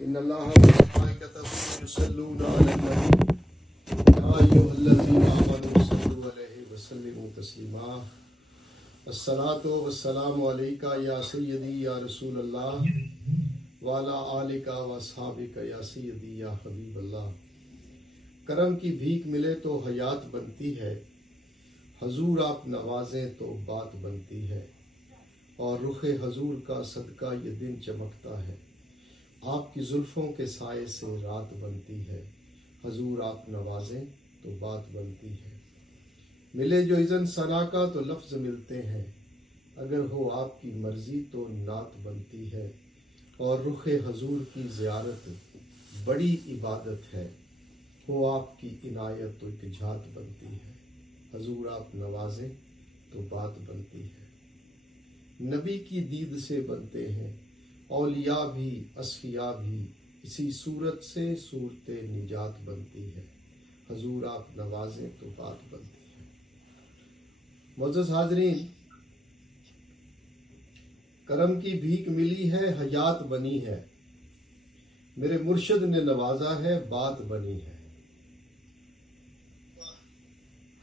إن الله وملائكته يصلون على النبي يا أيها الذين آمنوا صلوا عليه وسلموا تسليما الصلاة والسلام عليك يا سيدي يا رسول الله وعلى آلك وأصحابك يا سيدي يا حبيب الله۔ کرم کی بھیک ملے تو حیات بنتی ہے، حضور آپ نوازیں تو بات بنتی ہے، اور رخ حضور کا صدقہ یہ دن چمکتا ہے، آپ کی زلفوں کے سائے سے رات بنتی ہے، حضور آپ نوازیں تو بات بنتی ہے۔ ملے جو اذن ثنا کا تو لفظ ملتے ہیں، اگر ہو آپ کی مرضی تو نعت بنتی ہے، اور رخ حضور کی زیارت بڑی عبادت ہے، ہو آپ کی عنایت تو ایک جھات بنتی ہے، حضور آپ نوازیں تو بات بنتی ہے۔ نبی کی دید سے بنتے ہیں اولیاء بھی اصفیاء بھی، اسی صورت سے صورت نجات بنتی ہے، حضور آپ نوازیں تو بات بنتی ہے۔ معزز حاضرین، کرم کی بھیک ملی ہے، حیات بنی ہے، میرے مرشد نے نوازا ہے، بات بنی ہے۔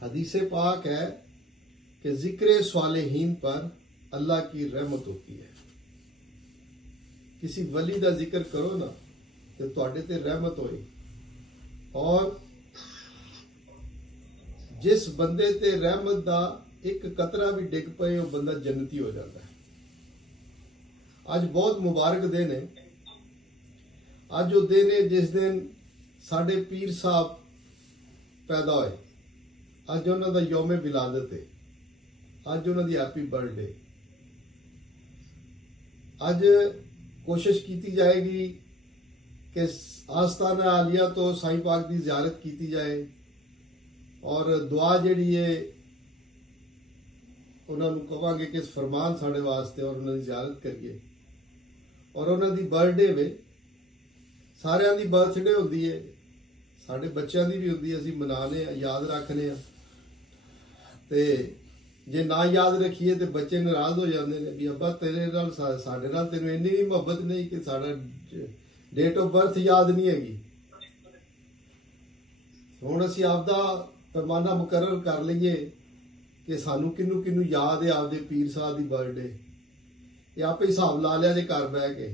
حدیث پاک ہے کہ ذکر صالحین پر اللہ کی رحمت ہوتی ہے۔ کسی ولی دا ذکر کرو نا تو تواڈے تے رحمت ہوئی، اور جس بندے تے رحمت دا ایک قطرہ بھی ڈگ پئے وہ بندہ جنتی ہو جاتا ہے۔ اج بہت مبارک دن ہے، اج وہ دن ہے جس دن ساڈے پیر صاحب پیدا ہوئے، اج انہوں دا یوم ولادت ہے، اج انہوں دی ہیپی برتھ ڈے۔ اج کوشش کیتی جائے گی کہ آستانہ عالیہ تو سائیں پاک دی زیارت کیتی جائے، اور دعا جڑی ہے انہوں نے کہاں گے کہ فرمان ساڑے واسطے، اور انہوں دی زیارت کریے، اور انہوں دی برتھ ڈے میں سارے دی برتھ ڈے ہوتی ہے، ساڑے بچوں دی بھی ہوتی ہے، اسی منانے یاد رکھنے ہیں، تے جے نہ یاد رکھیے تو بچے ناراض ہو جاتے ہیں بھی ابا تیرے نال ساڈے نال تینوں اینی بھی محبت نہیں کہ ساڈا ڈیٹ آف برتھ یاد نہیں ہے گی۔ ہوں اسی آپ دا پیمانہ مقرر کر لئیے کہ سانو کنو کنو یاد ہے آپ دے پیر صاحب دی برتھ ڈے، یہ آپ حساب لا لیا جے گھر بہ کے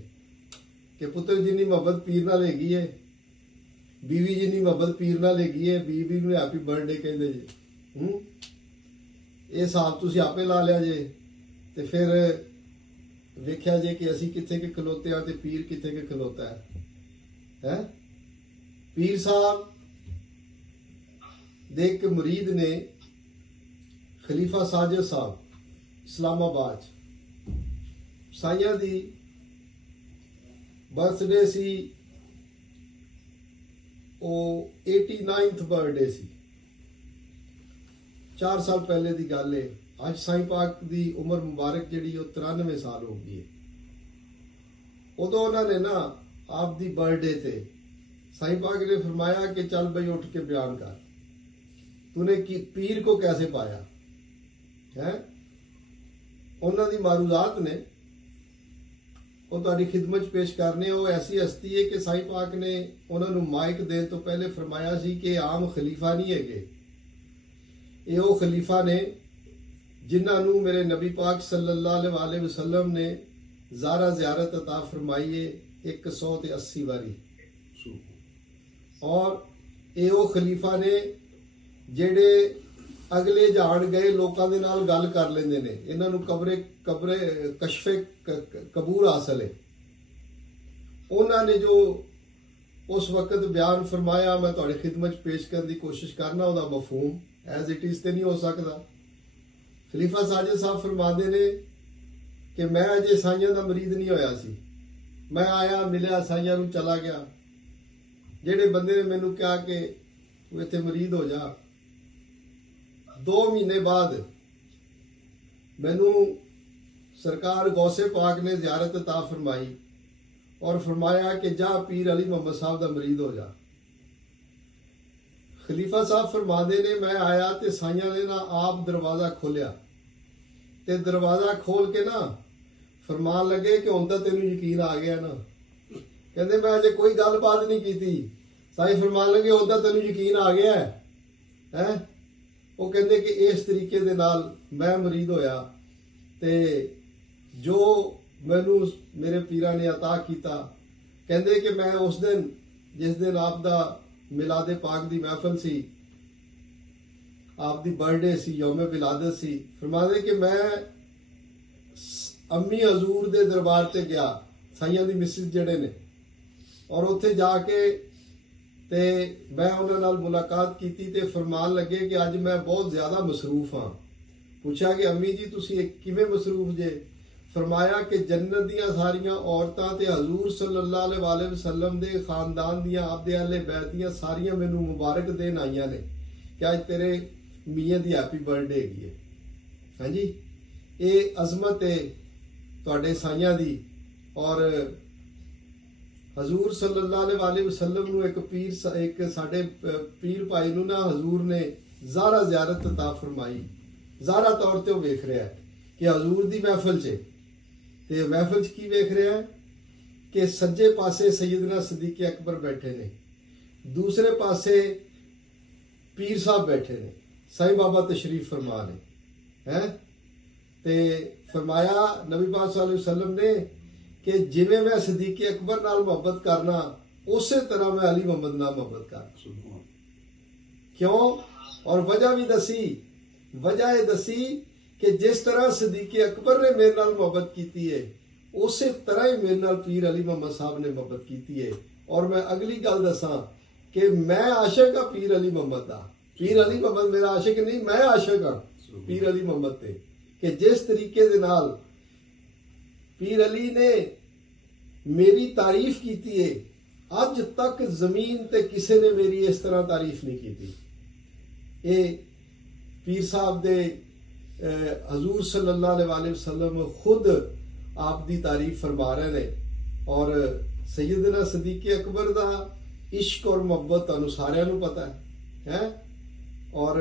کہ پتر جنی محبت پیر نال ہیگی ہے، بیوی جنی محبت پیر نال ہیگی ہے، بیوی نوں ہیپی برتھ ڈے کہندے جے۔ یہ حساب تسی آپ لا لیا جے، تے پھر ویکھیا جے کہ اسی کتنے کے کھلوتے ہیں تے پیر کتنے کے کھلوتا ہے۔ پیر صاحب دے ایک مرید نے خلیفہ ساجد صاحب اسلام آباد سائیاں دی برتھ ڈے سی، او 89th برتھ ڈے سی، 4 سال پہلے دی گل ہے۔ اج سائیں پاک دی عمر مبارک جڑی وہ 93 سال ہو گئی ہے۔ ادو انہوں نے نا آپ دی برتھ ڈے تے سائیں پاک نے فرمایا کہ چل بھائی اٹھ کے بیان کر، تو نے پیر کو کیسے پایا ہے؟ انہوں دی معروضات نے وہ تاری خدمت پیش کرنے، وہ ایسی ہستی ہے کہ سائیں پاک نے انہوں نے مائک دین تو پہلے فرمایا سی کہ عام خلیفہ نہیں ہے گے، یہ وہ خلیفہ نے جنہاں نوں میرے نبی پاک صلی اللہ علیہ وسلم نے زارہ زیارت عطا فرمائیے 180 واری، اور یہ وہ خلیفہ نے جڑے اگلے جان گئے لوکاں دے نال گل کر لیندے نے، انہاں نوں قبر کشف قبور حاصل ہے۔ انہاں نے جو اس وقت بیان فرمایا میں تہاڈی خدمت پیش کرنے دی کوشش کرنا، وہ مفہوم ایز اٹ از تے نہیں ہو سکتا۔ خلیفہ ساجد صاحب فرماندے نے کہ میں اجے سائیاں دا مرید نہیں ہویا سی، میں آیا ملیا سائیاں نوں چلا گیا، جڑے بندے نے مینوں کہا کہ تو ایتھے مرید ہو جا، 2 مہینے بعد مینوں سرکار غوث پاک نے زیارت عطا فرمائی اور فرمایا کہ جا پیر علی محمد صاحب دا مرید ہو جا۔ خلیفہ صاحب فرماندے نے میں آیا تے سائیاں نے نا آپ دروازہ کھولیا، تے دروازہ کھول کے نا فرمان لگے کہ ہن تاں تینوں یقین آ گیا نا ਕਹਿੰਦੇ ਮੈਂ ਅਜੇ ਕੋਈ ਗੱਲਬਾਤ ਨਹੀਂ ਕੀਤੀ। ਸਾਈਂ ਫਰਮਾਨ ਲੱਗੇ ਉਹਦਾ ਤੈਨੂੰ ਯਕੀਨ ਆ ਗਿਆ ਹੈ। ਉਹ ਕਹਿੰਦੇ ਕਿ ਇਸ ਤਰੀਕੇ ਦੇ ਨਾਲ ਮੈਂ ਮੁਰੀਦ ਹੋਇਆ ਤੇ ਜੋ ਮੈਨੂੰ ਮੇਰੇ ਪੀਰਾਂ ਨੇ ਅਤਾ ਕੀਤਾ। ਕਹਿੰਦੇ ਕਿ ਮੈਂ ਉਸ ਦਿਨ ਜਿਸ ਦਿਨ ਆਪ ਦਾ ਮਿਲਾਦੇ ਪਾਕ ਦੀ ਮਹਿਫਲ ਸੀ, ਆਪ ਦੀ ਬਰਥਡੇ ਸੀ, ਯੌਮੇ ਵਿਲਾਦਤ ਸੀ, ਫਰਮਾਉਂਦੇ ਕਿ ਮੈਂ ਅੰਮੀ ਹਜ਼ੂਰ ਦੇ ਦਰਬਾਰ ਤੇ ਗਿਆ, ਸਾਈਆਂ ਦੀ ਮਿਸਿਸ ਜਿਹੜੇ ਨੇ, ਔਰ ਉੱਥੇ ਜਾ ਕੇ ਤੇ ਮੈਂ ਉਹਨਾਂ ਨਾਲ ਮੁਲਾਕਾਤ ਕੀਤੀ ਤੇ ਫਰਮਾਨ ਲੱਗੇ ਕਿ ਅੱਜ ਮੈਂ ਬਹੁਤ ਜ਼ਿਆਦਾ ਮਸਰੂਫ ਹਾਂ। ਪੁੱਛਿਆ ਕਿ ਅੰਮੀ ਜੀ ਤੁਸੀਂ ਕਿਵੇਂ ਮਸਰੂਫ ਜੇ? ਫਰਮਾਇਆ ਕਿ ਜੰਨਤ ਦੀਆਂ ਸਾਰੀਆਂ ਔਰਤਾਂ ਤੇ ਹਜ਼ੂਰ ਸੱਲੱਲਾਹੁ अलैहि वसल्लम ਦੇ ਖਾਨਦਾਨ ਦੀਆਂ, ਆਪਦੇ ਅਹਿਲੇ ਬੈਤ ਦੀਆਂ ਸਾਰੀਆਂ ਮੈਨੂੰ ਮੁਬਾਰਕ ਦੇਣ ਆਈਆਂ ਨੇ ਕਿ ਅੱਜ ਤੇਰੇ ਮੀਆਂ ਦੀ ਹੈਪੀ ਬਰਥਡੇ ਹੈਗੀ ਹੈ। ਹਾਂਜੀ, ਇਹ ਅਜ਼ਮਤ ਹੈ ਤੁਹਾਡੇ ਸਾਈਆਂ ਦੀ। ਔਰ ਹਜ਼ੂਰ ਸੱਲੱਲਾਹੁ अलैहि वसल्लम ਨੂੰ ਇੱਕ ਸਾਡੇ ਪੀਰ ਭਾਈ ਨੂੰ ਨਾ ਹਜ਼ੂਰ ਨੇ ਜ਼ਾਰਾ ਜ਼ਿਆਰਤ ਅਤਾ ਫਰਮਾਈ। ਜ਼ਾਰਾ ਤੌਰ ਤੇ ਉਹ ਵੇਖ ਰਿਹਾ ਕਿ ਹਜ਼ੂਰ ਦੀ ਮਹਿਫਲ 'ਚ, ਤੇ ਮਹਿਫਲ 'ਚ ਕੀ ਵੇਖ ਰਿਹਾ ਕਿ ਸੱਜੇ ਪਾਸੇ ਸੈਯਦਨਾ ਸਦੀਕ ਅਕਬਰ ਬੈਠੇ ਨੇ, ਦੂਸਰੇ ਪਾਸੇ ਪੀਰ ਸਾਹਿਬ ਬੈਠੇ ਨੇ, ਸਾਈਂ ਬਾਬਾ ਤਸ਼ਰੀਫ ਫਰਮਾ ਨੇ ਹੈ। ਤੇ ਫਰਮਾਇਆ ਨਬੀ ਪਾਕ ਸੱਲੱਲਾਹੁ अलैहि वसल्लम ने कि जिवें मैं सदीक अकबर नाल मोहब्बत करना उस तरह मैं अली मोहम्मद नाल मोहब्बत कर। क्यों? और वजह भी दसी। वजह ये दसी कि जिस तरह सदीक अकबर ने मेरे नाल मोहब्बत की है उस तरह ही मेरे नाल पीर अली मोहम्मद साहब ने मोहब्बत की है। और मैं अगली गल दसा कि मैं आशिक हाँ पीर अली मोहम्मद का। पीर अली मोहम्मद मेरा आशिक नहीं, मैं आशिक हाँ पीर अली मोहम्मद ते। कि जिस तरीके दे नाल पीर अली ने मेरी तारीफ की है, अज तक जमीन ते किसी ने मेरी इस तरह तारीफ नहीं की। ये पीर साहब दे हजूर सल्लल्लाहु अलैहि वसल्लम खुद आप दी तारीफ फरमा रहे ने। और सैयदना सदीक अकबर दा इश्क और मुहब्बत तुहानू सारिआं नू पता है। और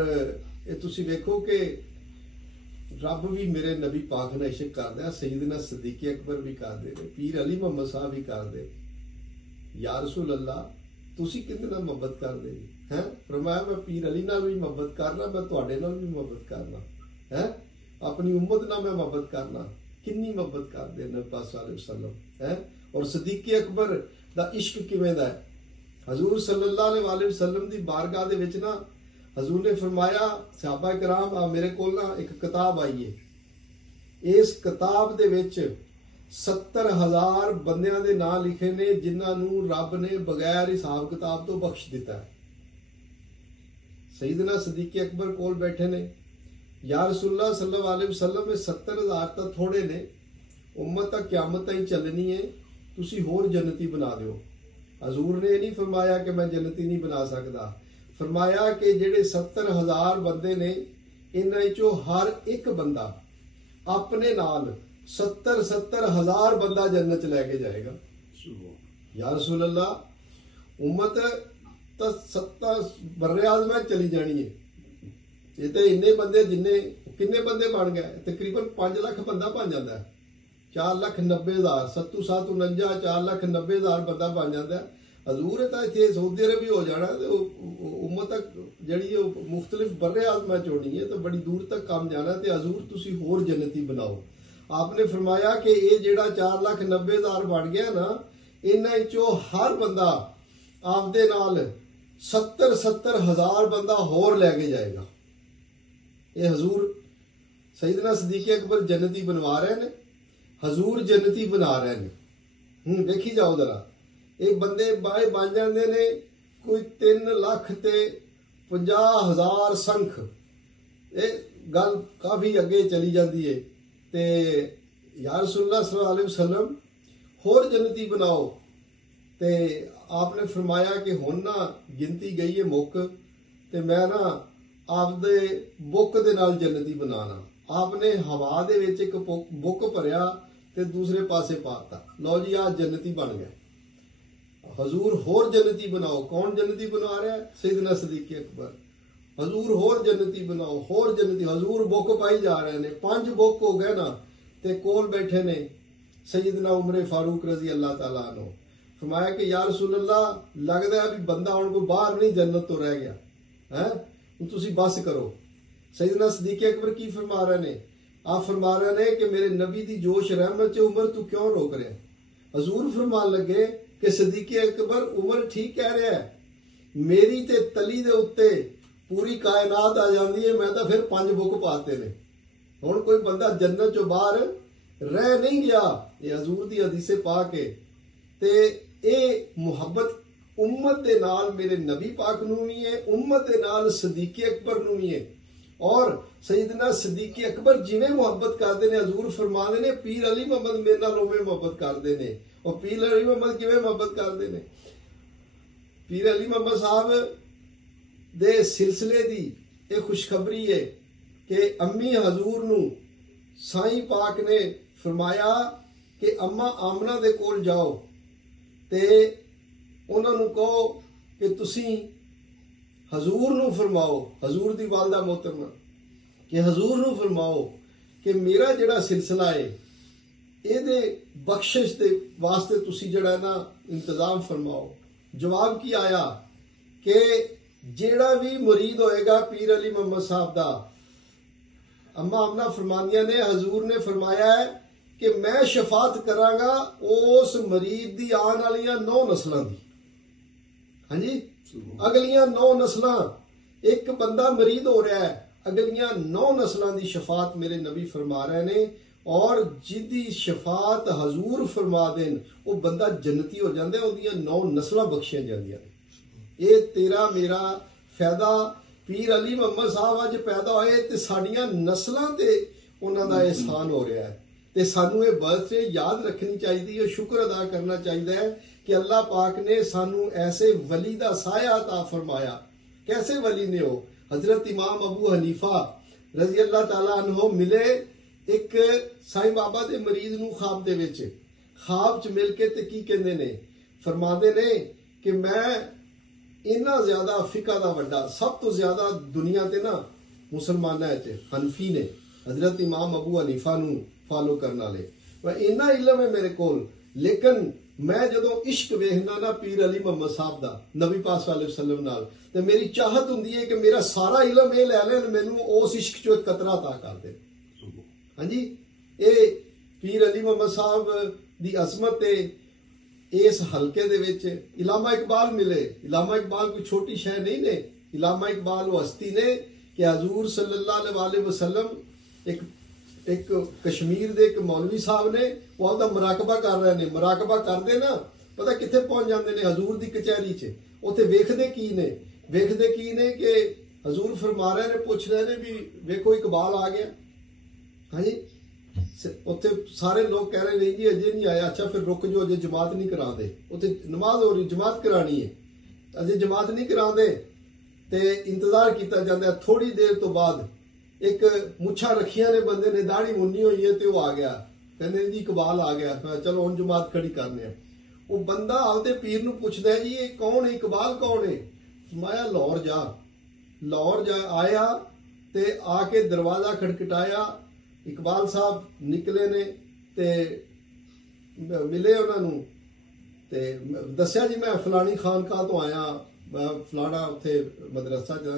ये तुसी वेखो कि रब भी मेरे नबी पाक ने इश्क करदा, सैयदना सदीक अकबर भी करदे ने, पीर अली मोहम्मद साहब भी करदे। या रसूल अल्लाह तुसी किहदे नाल मुहब्बत करदे हैं? फरमाया मैं पीर अली नाल भी मुहब्बत करना, मैं तुहाडे नाल भी मुहब्बत करना है, अपनी उम्मत नाल मैं मुहब्बत करना। किन्नी मुहब्बत करदे नबी पाक सल्लल्लाहु अलैहि वसल्लम है। और सदीक अकबर दा इश्क किवें दा है? हजूर सल्लल्लाहु अलैहि वसल्लम दी बारगाह दे विच ना हजूर ने फरमाया सहाबा कराम आ मेरे कोल ना एक किताब आई है, इस किताब दे विच 70,000 बंदियां दे नाम लिखे ने जिन्हां नू रब ने बगैर हिसाब किताब तो बख्श दिता है। सैयदना सदीक अकबर कोल बैठे ने। या रसूलुल्लाह सल्लल्लाहु अलैहि वसल्लम में 70,000 तो थोड़े ने, उम्मत तक क्यामत ताईं चलनी है, तुसी होर जन्नती बना दिओ। हजूर ने नहीं फरमाया कि मैं जन्नती नहीं बना सकता, फरमाया कि जेड़े 70,000 बंदे ने इन्हां चों हर एक बंदा अपने नाल 70,000 बंदा जन्नत लैके जाएगा। या रसूल अल्लाह उम्मत तो 70 बर्रे आज़म चली जानी है। ये तो इन्ने बंदे जिन्ने किन्ने बंदे बन गए, तकरीबन 5 लाख बंदा बन जाता है। 4,90,000 7 7 49 4,90,000 बंदा बन जाता है। हजूर है तो इतने सऊदी अरब भी हो जाना, तो उम्मत तक जी मुख्तलिफ बर्रे आज़मा चोनी है, तो बड़ी दूर तक काम जाना। तो हजूर तुसी होर जन्नती बनाओ। आपने फरमाया कि ये जेड़ा 4,90,000 बन गया ना, इन्हां चों हर बंदा आपदे नाल 70,000 बंदा होर लैके जाएगा। ये हजूर सैयदना सदीक अकबर जन्नती बनवा रहे हैं, हजूर जन्नती बना रहे हैं। देखी जाओ जरा, एक बंदे बाए बन जाते ने कोई 3 लाख ते 50,000 संख। ये गल काफ़ी अगे चली जाती है। ते या रसूलुल्लाह सल्लल्लाहु अलैहि वसल्लम होर जन्नती बनाओ। ते आपने फरमाया कि हुण ना गिनती गई है मुक, ते मैं ना आपदे बुक दे नाल जन्नती बनाना। आपने हवा दे विच एक बुक भरिया ते दूसरे पासे पाता, लो जी आ जन्नती बन गए। हजूर होर जन्नती बनाओ। कौन जन्नती बना रहा है? सैयदना सदीक अकबर। हजूर होर जन्नती बनाओ, होर जन्नती। हजूर बुक पाई जा रहे हैं। 5 बुक हो गए ना, ते कोल बैठे ने सैयदना उमर फारूक रजी अल्लाह तआला अन्हु। फरमाया कि या रसूल अल्लाह, लगता है भी बंदा हुण कोई बाहर नहीं जन्नत तो रह गया है, हुण तुसीं बस करो। सैयदना सदीक अकबर की फरमा रहे ने? आप फरमा रहे ने कि मेरे नबी दी जोश रहमत च उमर तू क्यों रोक रहे? हजूर फरमान लगे कि सदीक अकबर उमर ठीक कह रहा है, मेरी ते तली दे उत्ते पूरी कायनात आ जाती है, मैं तो फिर 5 बुक पाते ने। हुण कोई बंदा जन्नत चों बाहर रह नहीं गया। ये हजूर दी हदीसे पा के ते ये मुहब्बत उम्मत दे नाल मेरे नबी पाक नूं भी है, उम्मत दे नाल सदीक अकबर नूं भी है। और सईदना सदीक अकबर जिवें मुहब्बत करते हैं, हजूर फरमाते ने पीर अली मुहम्मद मेरे नाल उवें मुहब्बत करते हैं। और पीर अली मुहम्मद किवें मुहब्बत करते हैं? पीर अली मुहम्मद साहब दे सिलसिले दी ये खुशखबरी है कि अम्मी हजूर नूं साईं पाक ने फरमाया कि अम्मा आमना दे कोल जाओ ते उन्हां नूं कहो कि तुसीं हजूर नूं फरमाओ, हजूर दी वालदा मोहतरमा कि हजूर नूं फरमाओ कि मेरा जिहड़ा सिलसिला है इहदे बख्शिश दे वास्ते तुसीं जिहड़ा ना इंतजाम फरमाओ। जवाब की आया कि जिहड़ा भी मुरीद होएगा पीर अली मुहम्मद साहब दा, अम्मा आमना फरमांदियां ने हजूर ने फरमाया है कि मैं शफात करांगा उस मरीद दी आने वालियां 9 नस्लां दी। हाँ जी, अगलियां 9 नस्लां, एक बंदा मरीद हो रहा है, अगलियां 9 नस्लां दी शफात मेरे नबी फरमा रहे ने। और जिदी शफात हजूर फरमा देन वो बंदा जन्नती हो जाता है, उहदियां 9 नस्लां बख्शियां जांदियां ने। ये तेरा मेरा फायदा पीर अली मुहम्मद साहब अज पैदा होए ते साडियां नस्लां ते उन्हां दा एहसान हो रहा है। ते सानू ये बर्थ याद रखनी चाहिए, शुक्र अदा करना चाहिए कि अल्लाह पाक ने सानू ऐसे वली दा साया अता फरमाया। कैसे वली ने हो? हजरत इमाम अबू हनीफा रजी अल्लाह ताला अन्हो मिले एक साईं बाबा दे मरीज नू ख्वाब दे विच, ख्वाब च मिल के ते की कहंदे ने, फरमाते ने कि मैं इन्ना ज्यादा फिका दा वड्डा, सब तो ज्यादा दुनिया ते ना मुसलमानां च हनफी ने हजरत इमाम अबू हनीफा नू फॉलो करने वाले, वह इन्ना इलम है मेरे कोल, लेकिन मैं जदों इश्क वेखना ना पीर अली मुहम्मद साहब दा नबी पाक सल्लल्लाहु अलैहि वसल्लम नाल, ते मेरी चाहत हुंदी है कि मेरा सारा इलम ये लै लैन, मैनू उस इश्क चो एक कतरा अता कर दे। हाँ जी, ये पीर अली मुहम्मद साहब दी अजमत है। इस हलके दे विच इलामा इकबाल मिले। इलामा इकबाल कोई छोटी शय नहीं ने। इलामा इकबाल वो हस्ती ने कि हजूर सल्लल्लाहु अलैहि वसल्लम एक कश्मीर दे एक मौलवी साहब ने वो आपदा मुराकबा कर रहे ने, मुराकबा करते ना पता कित्थे पहुंच जाते ने? हजूर दी कचहरी च। उत्थे वेखदे की ने? वेखदे की ने कि हजूर फरमा रहे ने, पुछ रहे ने भी वेखो इकबाल आ गया। हाँ जी, उत्थे सारे लोग कह रहे नहीं जी अजे नहीं आया। अच्छा फिर रुक जो, अजे जमात नहीं करा दे, उत्थे नमाज हो रही, जमात करानी है, अजे जमात नहीं करा दे ते इंतजार किया जाता है। थोड़ी देर तो बाद एक मुछा रखिया ने बंदे ने, दाढ़ी मुन्नी हुई है, तो आ गया, कहते जी इकबाल आ गया, चलो हम जमात खड़ी करने। वो बंदा आपदे पीर नूं पुछदा है जी ये कौन है, इकबाल कौन है? फरमाया लाहौर जा। लाहौर जा आया ते आके दरवाजा खटखटाया, इकबाल साहब निकले ने ते मिले उन्होंने ते दस्या जी मैं फलानी खानकाह तो आया, मैं फलाना उत्थे मदरसा जा।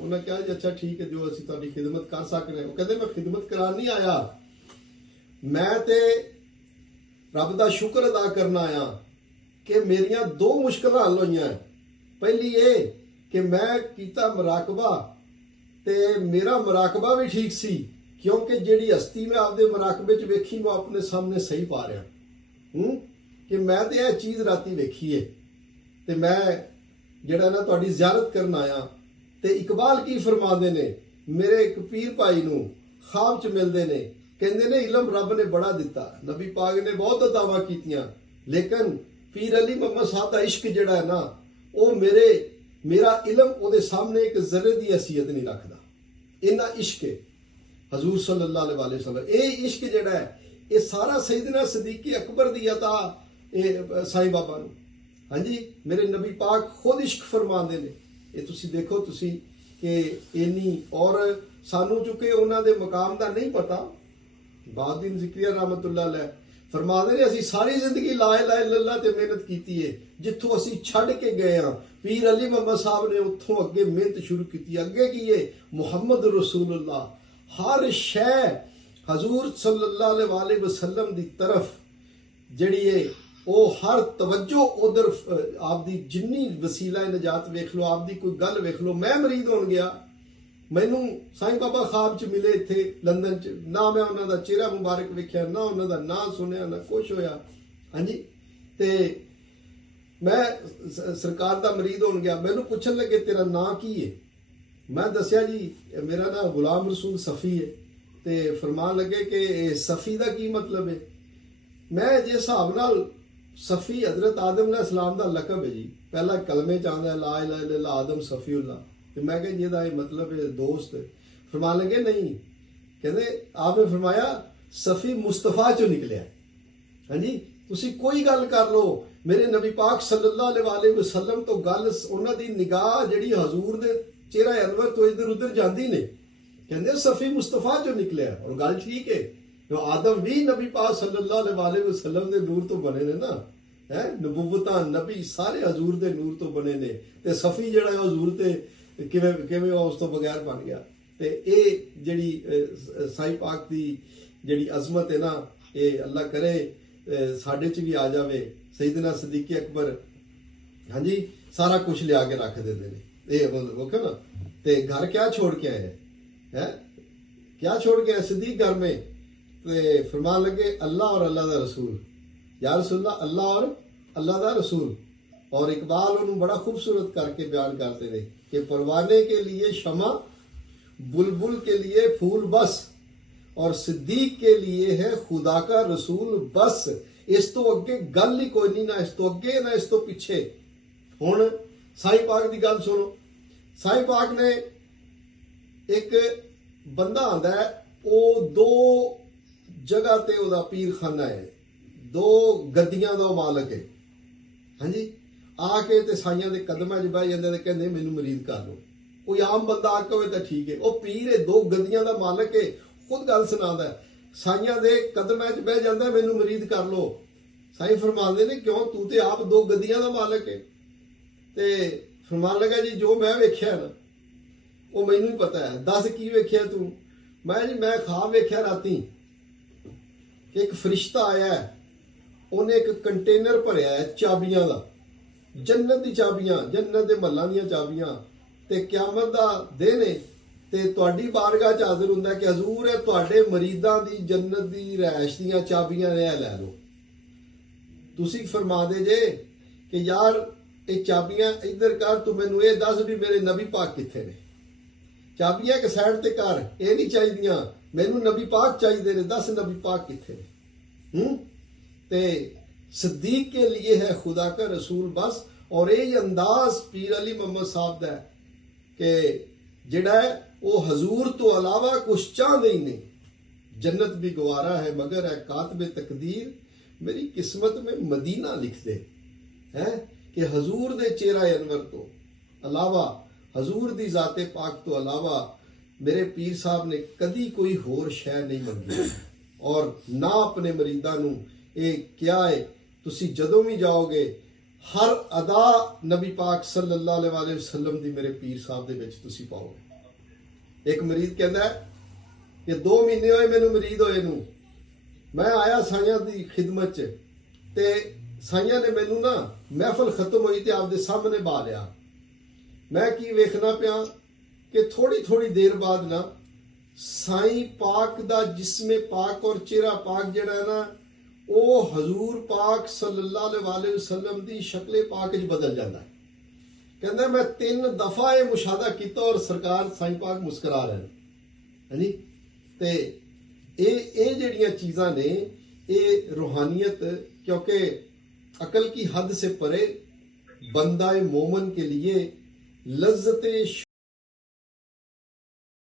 उन्हें कहा जी अच्छा ठीक है, जो असीं तुहाडी खिदमत कर सकते। वो कहते मैं खिदमत करान नहीं आया, मैं ते रब दा शुक्र अदा करना आया कि मेरियां 2 मुश्किलां हल होईयां। पहली ये कि मैं कीता मुराकबा ते मेरा मुराकबा भी ठीक सी, क्योंकि जिहड़ी हस्ती मैं आपदे मुराकबे च वेखी मैं अपने सामने सही पा रहा कि मैं तो यह चीज़ राती वेखी है ते मैं जिहड़ा ना तुहाडी ज़ियारत करन आया। ते इकबाल की फरमांदे ने, मेरे एक पीर भाई नूं ख्वाब च मिलदे ने, कहंदे ने इलम रब ने बड़ा दिता, नबी पाक ने बहुत अतावां कीतियां, लेकिन पीर अली मुहम्मद साहब दा इश्क जिहड़ा है ना वो मेरा इलम उहदे सामने एक जर्रे दी हैसियत नहीं रखदा। इन्ना इश्क है हजूर सल्लल्लाहु अलैहि वसल्लम। ये इश्क जिहड़ा है ये सारा सईदना सदीक अकबर दी अता साईं बाबा नूं। हाँ जी, मेरे नबी पाक खुद इश्क फरमाते ने। ये तुसी देखो तुसी कि इन्नी, और सानू चुके उन्हां दे मकाम दा नहीं पता। बादीन जिक्रिया रहमतुल्लाह अलैह ਫਰਮਾਉਂਦੇ ਨੇ ਅਸੀਂ ਸਾਰੀ ਜ਼ਿੰਦਗੀ ਲਾ ਇਲਾਹਾ ਇল্ਲੱਲਾਹ ਤੇ ਮਿਹਨਤ ਕੀਤੀ ਹੈ, ਜਿੱਥੋਂ ਅਸੀਂ ਛੱਡ ਕੇ ਗਏ ਹਾਂ ਪੀਰ ਅਲੀ ਮੁਹੰਮਦ ਸਾਹਿਬ ਨੇ ਉੱਥੋਂ ਅੱਗੇ ਮਿਹਨਤ ਸ਼ੁਰੂ ਕੀਤੀ। ਅੱਗੇ ਕੀ ਹੈ? ਮੁਹੰਮਦ ਰਸੂਲullah, ਹਰ ਸ਼ੈ ਹਜ਼ੂਰ ਸੱਲੱਲਾਹੁ अलैहि वसल्लम ਦੀ ਤਰਫ ਜਿਹੜੀ ਹੈ ਉਹ ਹਰ ਤਵੱਜੋ ਉਧਰ ਆਪਦੀ ਜਿੰਨੀ ਵਸੀਲਾ ਨਜਾਤ ਵੇਖ ਲਓ, ਆਪਦੀ ਕੋਈ ਗੱਲ ਵੇਖ ਲਓ। ਮੈਂ ਮਰੀਦ ਹੋਣ ਗਿਆ, ਮੈਨੂੰ ਸਾਈਂ ਬਾਬਾ ਖਾਬ ਚ ਮਿਲੇ ਇੱਥੇ ਲੰਦਨ ਚ, ਨਾ ਮੈਂ ਉਹਨਾਂ ਦਾ ਚਿਹਰਾ ਮੁਬਾਰਕ ਵੇਖਿਆ, ਨਾ ਉਹਨਾਂ ਦਾ ਨਾਂ ਸੁਣਿਆ, ਨਾ ਕੁਛ ਹੋਇਆ। ਹਾਂਜੀ, ਤੇ ਮੈਂ ਸਰਕਾਰ ਦਾ ਮਰੀਦ ਹੋਣ ਗਿਆ, ਮੈਨੂੰ ਪੁੱਛਣ ਲੱਗੇ ਤੇਰਾ ਨਾਂ ਕੀ ਹੈ? ਮੈਂ ਦੱਸਿਆ ਜੀ ਮੇਰਾ ਨਾਮ ਗੁਲਾਮ ਰਸੂਲ ਸਫੀ ਹੈ। ਤੇ ਫਰਮਾਨ ਲੱਗੇ ਕਿ ਇਹ ਸਫੀ ਦਾ ਕੀ ਮਤਲਬ ਹੈ? ਮੈਂ ਜੇ ਹਿਸਾਬ ਨਾਲ ਸਫੀ ਹਜ਼ਰਤ ਆਦਮ अलैहिस्सलाम ਦਾ ਲਕਬ ਹੈ ਜੀ, ਪਹਿਲਾ ਕਲਮੇ ਚ ਆਉਂਦਾ ਲਾ ਇਲਾਹਾ इल्लल्लाह आदम सफ़ीउल्लाह, ਤੇ मैं क्या ਜਿਹਦਾ ਇਹ ਮਤਲਬ ਹੈ ਦੋਸਤ। फरमान लगे नहीं, कहते आपने फरमाया सफ़ी मुस्तफा चो निकलिया। हाँ जी, तुसी कोई गल कर लो, मेरे नबी पाक सल्लल्लाहु अलैहि वसल्लम तो गल उन्हां दी निगाह जिहड़ी हजूर दे चेहरा अनवर तो इधर उधर जाती ने, कहते सफ़ी मुस्तफा चो निकलिया। और गल ठीक है, तो आदम भी नबी पाक सल्लल्लाहु अलैहि वसल्लम दे नूर तो बने ने ना, है नबूवतां नबी सारे हजूर दे नूर तो बने ने, ते सफ़ी जिहड़ा हजूर ते किवें किवें उस तो बगैर बन गया। ते ये जिहड़ी साईं पाक दी जिहड़ी अजमत है ना, ये अल्लाह करे साडे च भी आ जावे। सईदना सदीक़ अकबर हाँ जी सारा कुछ लिया के रख देंदे ने, ये मतलब ना। ते घर क्या छोड़ के आए हैं, क्या छोड़ के आए सदीक़ घर में? ते फरमान लगे अल्लाह और अल्लाह दा रसूल, या रसूलल्लाह अल्लाह और अल्लाह दा रसूल। और इकबाल उन्होंने बड़ा खूबसूरत करके बयान करते रहे कि परवाने के लिए शमा, बुलबुल के लिए फूल बस, और सिद्दीक के लिए है खुदा का रसूल बस। इस तो अगे गल ही कोई नहीं, ना इस तो अगे ना इस तो पीछे। हुण साईं पाक की गल सुनो। साईं पाक ने एक बंदा आंदा है, वो दो जगह ते ओदा पीर खाना है, दो गद्दियां दा मालक है। हाँ जी, आके ते साइयां दे कदमां 'च बह जांदे ते कहंदे मैनू मरीद कर लो। कोई आम बंदा आके होवे तां ठीक है, वो पीर है, दो गद्दियां दा मालक है, खुद गल सुनांदा है, साइयां दे कदमां 'च बह जांदा मैनू मरीद कर लो। साईं फरमांदे ने क्यों, तू ते आप दो गद्दियां दा मालक है। ते फरमान लगा जी जो मैं वेख्या ना वो मैनू ही पता है, दस की वेख्या तू? मैं जी मैं ख्वाब वेख्या राती कि एक फरिश्ता आया है, उन्हें एक कंटेनर भरिया है चाबियां दा, जन्नत दी चाबियां, जन्नत दे महलां दीयां चाबियां, ते क़यामत दा दिन है ते तुहाडी बारगाह च हाज़र हुंदा कि हजूर है तुहाडे मरीदां दी जन्नत दी रैश दीयां चाबियां ने, लै लो। तुसी फरमा दे जे कि यार ये चाबियां इधर कर, तू मैनू ये दस भी मेरे नबी पाक कित्थे ने। चाबियां एक साइड ते कर, ये नहीं चाहिदियां, मैनू नबी पाक चाहिए ने, दस नबी पाक कित्थे ने। ते सिद्दीक के लिए है खुदा का रसूल बस। और ये अंदाज पीर अली मोहम्मद साहब दा है कि जिहड़ा है वो हजूर तो अलावा कुछ चाहते ही नहीं। जन्नत भी गवारा है मगर है कातबे तकदीर, मेरी किस्मत में मदीना लिख दे। है कि हजूर दे चेहरा अनवर तो अलावा, हजूर दी जाते पाक तो अलावा मेरे पीर साहब ने कदी कोई होर शै नहीं मंगी। और ना अपने मरीदां नूं ये क्या है, तुसी जदों भी जाओगे हर अदा नबी पाक सल्लल्लाहु अलैहि वसल्लम दी मेरे पीर साहब दे विच तुसी पाओगे। एक मरीद कहता है कि 2 महीने होए मैनू मरीद होए नूं, मैं आया साइयां दी खिदमत च, ते साइयां ने मैनू ना महफल खत्म हुई ते आपदे सामने बा लिया। मैं की वेखना पिया कि थोड़ी थोड़ी देर बाद ना साईं पाक दा जिस्मे पाक और चेहरा पाक जिहड़ा है ना, वो हजूर पाक सल्लल्लाहु अलैहि वसल्लम दी शक्ले पाक च बदल जाता है। कहता मैं 3 दफा ये मुशाहदा किया और सरकार साईं पाक मुस्करा रहे हैं। है जी, ते ये जड़ियां चीज़ां ने ये रूहानियत, क्योंकि अकल की हद से परे बंदा मोमन के लिए लज्जत